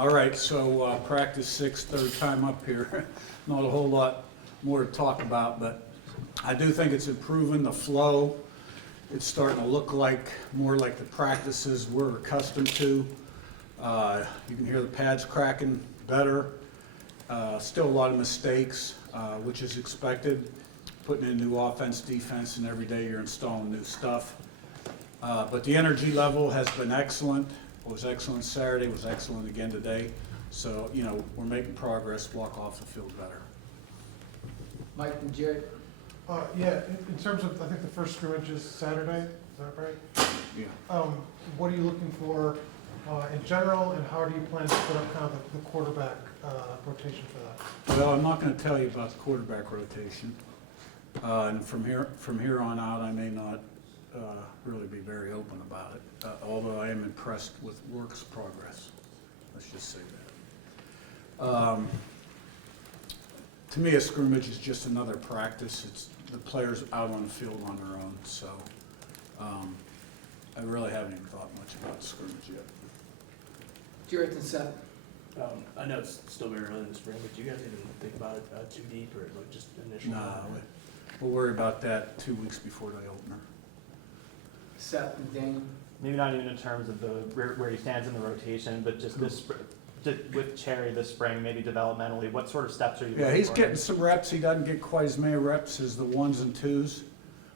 All right, so practice 6, third time up here. Not a whole lot more to talk about, but I do think it's improving the flow. It's starting to look like more like the practices we're accustomed to. You can hear the pads cracking better. Still a lot of mistakes, which is expected. Putting in new offense, defense, and every day you're installing new stuff. But the energy level has been excellent. It was excellent Saturday, was excellent again today. So, you know, we're making progress, walk off the field better. Mike and Jared. Yeah, in terms of, I think the first scrimmage is Saturday, is that right? Yeah. What are you looking for in general, and how do you plan to put up kind of the quarterback rotation for that? Well, I'm not going to tell you about the quarterback rotation. And from here on out, I may not really be very open about it, although I am impressed with work's progress. Let's just say that. To me, a scrimmage is just another practice. It's the players out on the field on their own, so I really haven't even thought much about scrimmage yet. Jared and Seth. I know it's still very early in the spring, but do you guys even think about it too deep, or like just initial? No, we'll worry about that 2 weeks before the opener. Seth and Daniel. Maybe not even in terms of where he stands in the rotation, but just this with Cherry this spring, maybe developmentally, what sort of steps are you? Yeah, he's for? getting some reps. He doesn't get quite as many reps as the 1s and 2s,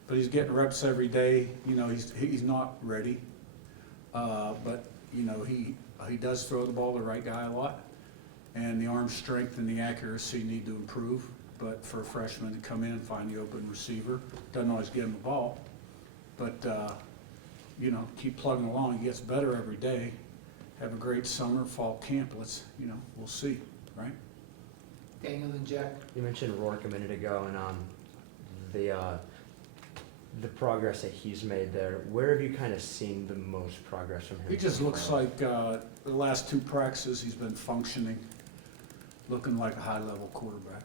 but he's getting reps every day. You know, he's not ready, but you know he does throw the ball to the right guy a lot, and the arm strength and the accuracy need to improve. But for a freshman to come in and find the open receiver, doesn't always get him the ball, but you know, keep plugging along. He gets better every day. Have a great summer, fall camp. We'll see, right? Daniel and Jack. You mentioned Rourke a minute ago, and the progress that he's made there. Where have you kind of seen the most progress from him? He just looks like the last 2 practices he's been functioning, looking like a high-level quarterback.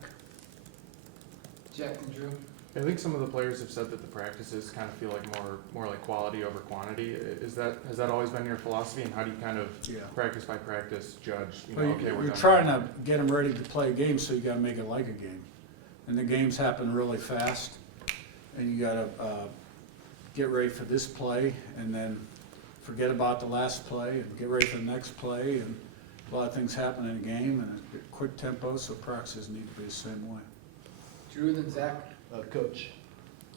Jack and Drew. I think some of the players have said that the practices kind of feel like more like quality over quantity. Has that always been your philosophy, and how do you kind of practice by practice judge? You're trying to get them ready to play a game, so you got to make it like a game, and the games happen really fast, and you got to get ready for this play, and then forget about the last play, and get ready for the next play, and a lot of things happen in a game, and a quick tempo, so practices need to be the same way. Drew and Zach. Coach,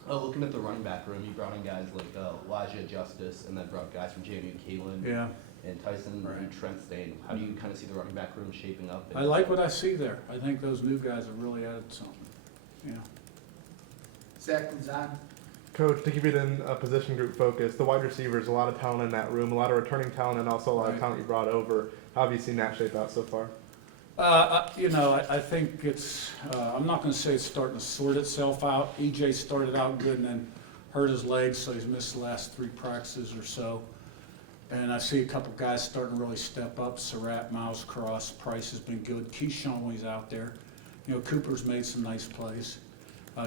looking at the running back room, you brought in guys like Elijah Justice, and then brought guys from JMU, Kalen, and Tyson, Right. and Trent Stain. How do you kind of see the running back room shaping up? I like what I see there. I think those new guys have really added something. Yeah. Zach and Zan. Coach, to keep it in a position group focus, the wide receivers, a lot of talent in that room, a lot of returning talent, and also a lot of talent you brought over. How have you seen that shape out so far? I think it's, I'm not going to say it's starting to sort itself out. EJ started out good and then hurt his legs, so he's missed the last 3 practices or so. And I see a couple guys starting to really step up. Surratt, Miles Cross, Price has been good. Keyshawn when he's out there. You know, Cooper's made some nice plays.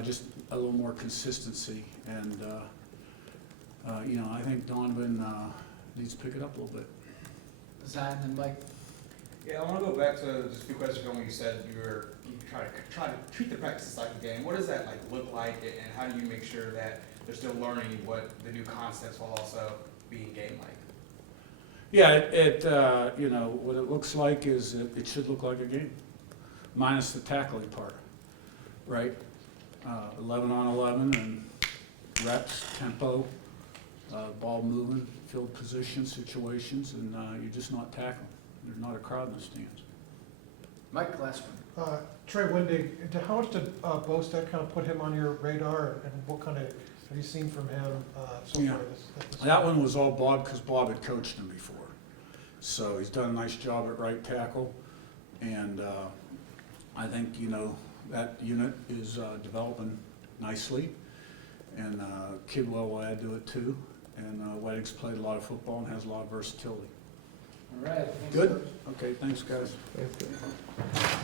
Just a little more consistency. And, I think Donovan needs to pick it up a little bit. Zan and Mike. Yeah, I want to go back to just a few questions ago when you said you try to treat the practices like a game. What does that look like, and how do you make sure that they're still learning what the new concepts while also being game-like? Yeah, what it looks like is it should look like a game, minus the tackling part, right? 11 on 11 and reps, tempo, ball moving, field position situations, and you're just not tackling. There's not a crowd in the stands. Mike, last one. Trey Windig, how much did Bostad kind of put him on your radar, and what kind of have you seen from him so far this That one was all Bob, because Bob had coached him before. So he's done a nice job at right tackle, and I think, that unit is developing nicely, and Kidwell will add to it too, and Wedding's played a lot of football and has a lot of versatility. All right. Good? Okay, thanks, guys. Thanks.